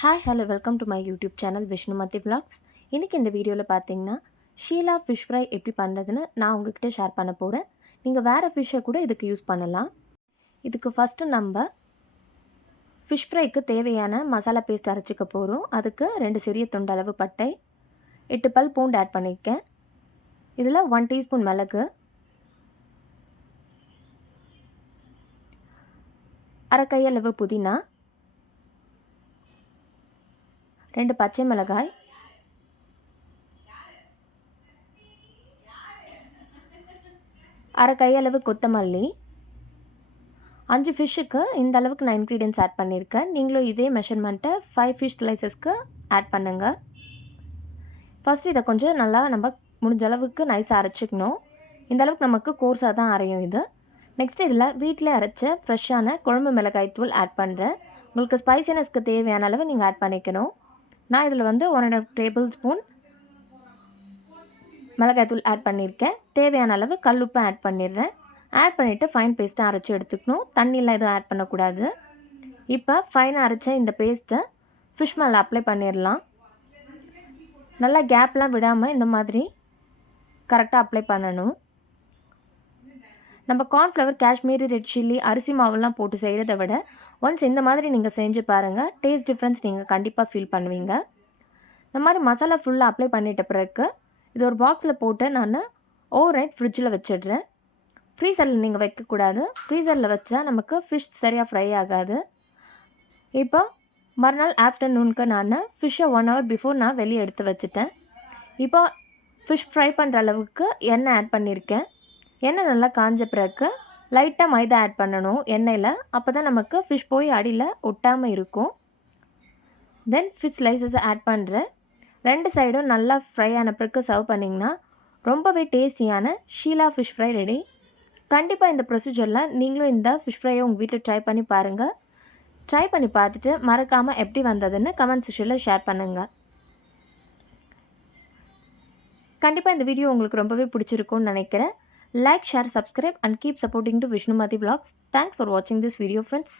Hi hello welcome to my YouTube channel Vishnumathi vlogs. இன்றைக்கி இந்த வீடியோவில் பார்த்தீங்கன்னா ஷீலா ஃபிஷ் ஃப்ரை எப்படி பண்ணுறதுன்னு நான் உங்ககிட்ட ஷேர் பண்ண போகிறேன். நீங்கள் வேறு ஃபிஷ்ஷை கூட இதுக்கு யூஸ் பண்ணலாம். இதுக்கு ஃபஸ்ட்டு நம்ம ஃபிஷ் ஃப்ரைக்கு தேவையான மசாலா பேஸ்ட் அரைச்சிக்க போகிறோம். அதுக்கு 2 சிறிய துண்டு அளவு பட்டை, 8 பல் பூண்டு ஆட் பண்ணியிருக்கேன். இதில் 1 டீஸ்பூன் மிளகு, அரை கையளவு புதினா, 2 பச்சை மிளகாய், அரை கையளவு கொத்தமல்லி, 5 ஃபிஷ்ஷுக்கு இந்த அளவுக்கு நான் இன்க்ரீடியன்ட்ஸ் ஆட் பண்ணியிருக்கேன். நீங்களும் இதே மெஷர்மெண்ட்டை 5 ஃபிஷ் ஸ்லைசஸ்க்கு ஆட் பண்ணுங்கள். ஃபஸ்ட்டு இதை கொஞ்சம் நல்லா நம்ம முடிஞ்ச அளவுக்கு நைஸாக அரைச்சிக்கணும். இந்த அளவுக்கு நமக்கு கோர்ஸாக தான் அரையும் இது. நெக்ஸ்ட் இதில் வீட்டிலே அரைச்ச ஃப்ரெஷ்ஷான குழம்பு மிளகாய் தூள் ஆட் பண்ணுறேன். உங்களுக்கு ஸ்பைசினஸ்க்கு தேவையான அளவு நீங்கள் ஆட் பண்ணிக்கணும். நான் இதில் 1.5 டேபிள் ஸ்பூன் மிளகாய்த்தூள் ஆட் பண்ணியிருக்கேன். தேவையான அளவு கல்லுப்பை ஆட் பண்ணிடுறேன். ஆட் பண்ணிவிட்டு ஃபைன் பேஸ்ட்டாக அரைச்சி எடுத்துக்கணும். தண்ணியெலாம் எதுவும் ஆட் பண்ணக்கூடாது. இப்போ ஃபைனாக அரைச்ச இந்த பேஸ்ட்டை ஃபிஷ் மேலே அப்ளை பண்ணிடலாம். நல்லா கேப்லாம் விடாமல் இந்த மாதிரி கரெக்டாக அப்ளை பண்ணணும். நம்ம கார்ன்ஃப்ளவர், காஷ்மீரி ரெட் சில்லி, அரிசி மாவுலாம் போட்டு செய்கிறத விட ஒன்ஸ் இந்த மாதிரி நீங்கள் செஞ்சு பாருங்கள். டேஸ்ட் டிஃப்ரென்ஸ் நீங்கள் கண்டிப்பாக ஃபீல் பண்ணுவீங்க. இந்த மாதிரி மசாலா ஃபுல்லாக அப்ளை பண்ணிட்ட பிறகு இது ஒரு பாக்ஸில் போட்டு நான் ஓவர் நைட் ஃப்ரிட்ஜில் வச்சிடுறேன். ஃப்ரீசரில் நீங்கள் வைக்கக்கூடாது. ஃப்ரீசரில் வச்சா நமக்கு ஃபிஷ் சரியாக ஃப்ரை ஆகாது. இப்போ மறுநாள் ஆஃப்டர்நூனுக்கு நான் ஃபிஷ்ஷை 1 ஹவர் பிஃபோர் நான் வெளியே எடுத்து வச்சுட்டேன். இப்போ ஃபிஷ் ஃப்ரை பண்ணுற அளவுக்கு எண்ணெய் ஆட் பண்ணியிருக்கேன். எண்ணெய் நல்லா காஞ்ச பிறகு லைட்டாக மைதா ஆட் பண்ணணும் எண்ணெயில். அப்போ தான் நமக்கு ஃபிஷ் போய் அடியில் ஒட்டாமல் இருக்கும். தென் ஃபிஷ் ஸ்லைசஸை ஆட் பண்ணுறேன். 2 சைடும் நல்லா ஃப்ரை ஆன பிறகு சர்வ் பண்ணிங்கன்னா ரொம்பவே டேஸ்டியான ஷீலா ஃபிஷ் ஃப்ரை ரெடி. கண்டிப்பாக இந்த ப்ரொசீஜரில் நீங்களும் இந்த ஃபிஷ் ஃப்ரையை உங்கள் வீட்டில் ட்ரை பண்ணி பாருங்கள். ட்ரை பண்ணி பார்த்துட்டு மறக்காமல் எப்படி வந்ததுன்னு கமெண்ட் செக்ஷனில் ஷேர் பண்ணுங்கள். கண்டிப்பாக இந்த வீடியோ உங்களுக்கு ரொம்பவே பிடிச்சிருக்கும்னு நினைக்கிறேன். Like, share, subscribe and keep supporting to Vishnumati vlogs. Thanks for watching this video, friends.